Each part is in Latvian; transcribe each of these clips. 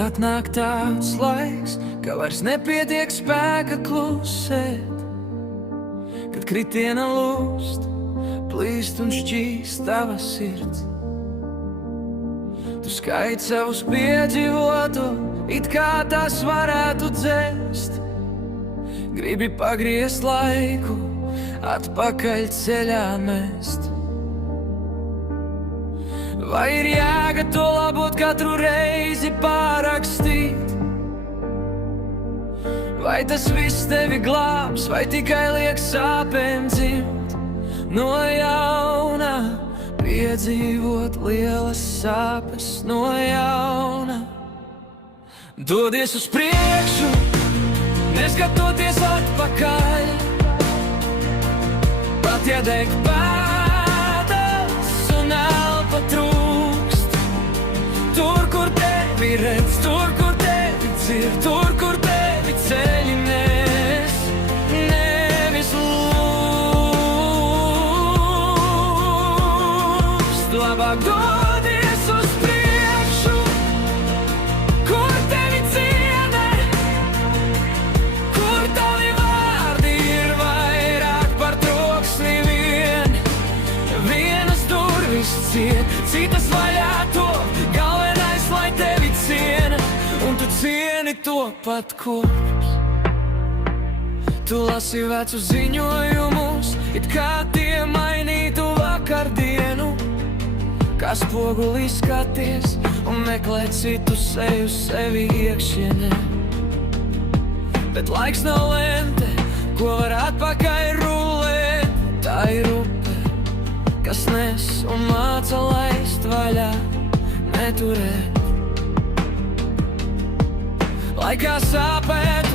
atnāk tāds laiks, ka vairs nepietiek spēka klusēt, kad kritiena lūst, plīst un šķīst tava sirds. Tu skaiti savus piedzīvoto, it kā tas varētu dzēst. Gribi pagriezt laiku, atpakaļ ceļā mest. Vai ir jēga to labot katru reizi pārakstīt? Vai tas viss tevi glābs, vai tikai liek sāpēm dzimt? No jauna piedzīvot lielas sāpes no jauna. Dodies uz priekšu, neskatoties atpakaļ. Pat ja deg pēdas un elpa trūkst, tur, kur tevi redz, tur, kur tevi dzird, tur, kur tevi ceļi nes, nevis lūst. Labāk dodies uz priekšu, kur tevi ciena, kur tavi vārdi ir vairāk par troksni vien. Vienas durvis ciet, citas vaļā top, galvenais, lai tevi ciena, un tu cieni to pat kops. Tu lasi vecus ziņojumus, it kā tie mainītu vakardienu, kā spogulī skaties un meklē citu seju sevi iekšienē. Bet laiks nav lente, ko var atpakaļ rulēt. Tā ir upe, kas nes un māca laist vaļā, neturēt. Lai kā sāpētu,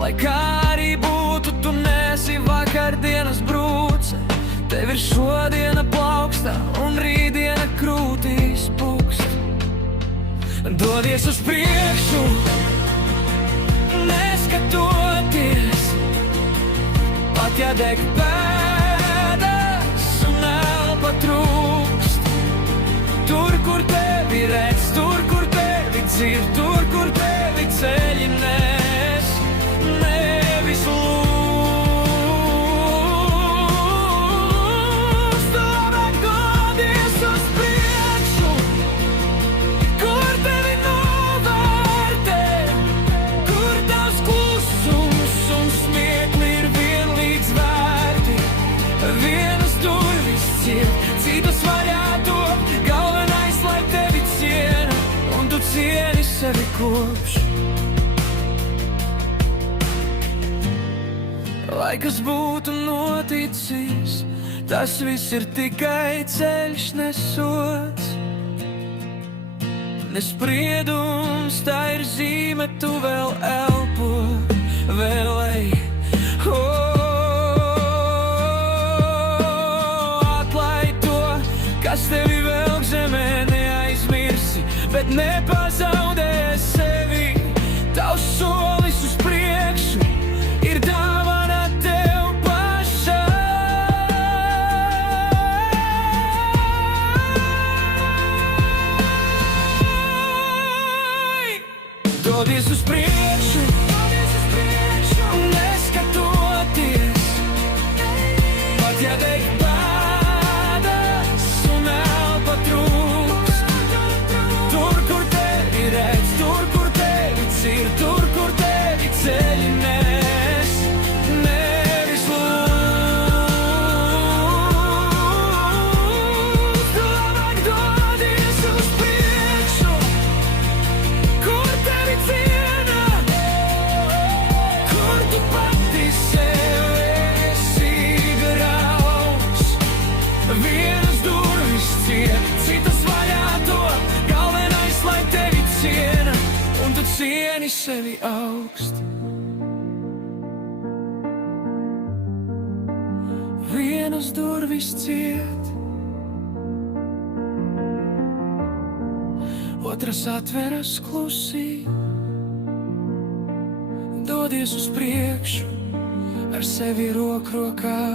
lai kā arī būtu, tu nesi vakardienas brūce. Tev ir šodiena plaukstā un rītdiena krūtīs pukst. Dodies uz priekšu, neskatoties, pat ja deg pēdas un elpa trūkst. Tur, kur tevi redz, tur, kur tevi dzird, tur, kur tevi ceļi nes, nevis lūst. Labāk dodies uz priekšu, kur tevi novērtē, kur tavs klusums un smiekli ir vienlīdz vērti. Vienas durvis ciet, citas vaļā top, galvenais, lai tevi ciena, un tu cieni sevi kopš. Lai kas būtu noticis, tas viss ir tikai ceļš, nesots. Nespriedums, tā ir zīme, tu vēl elpo, vēl ej. Atlaid to, kas tevi velk zemē, neaizmirsi, bet nepazaudē sevi. Tavs solis uz priekšu ir dāvana tev pašai. Dodies uz priekšu, neskatoties, pat ja deg pēdas un elpa trūkst. Tur, kur tevi redz, tur, kur tevi dzird, tur, kur tevi ceļi nes, nevis lūst. Labāk dodies uz priekšu, kur tevi ciena, kur tu pati sev esi graus. Vienas durvis ciet, citas vaļā top, galvenais, lai tevi ciena, un tu cieni sevi augst. Vienas durvis ciet, otras atveras klusī. Dodies uz priekšu, ar sevi roku rokā.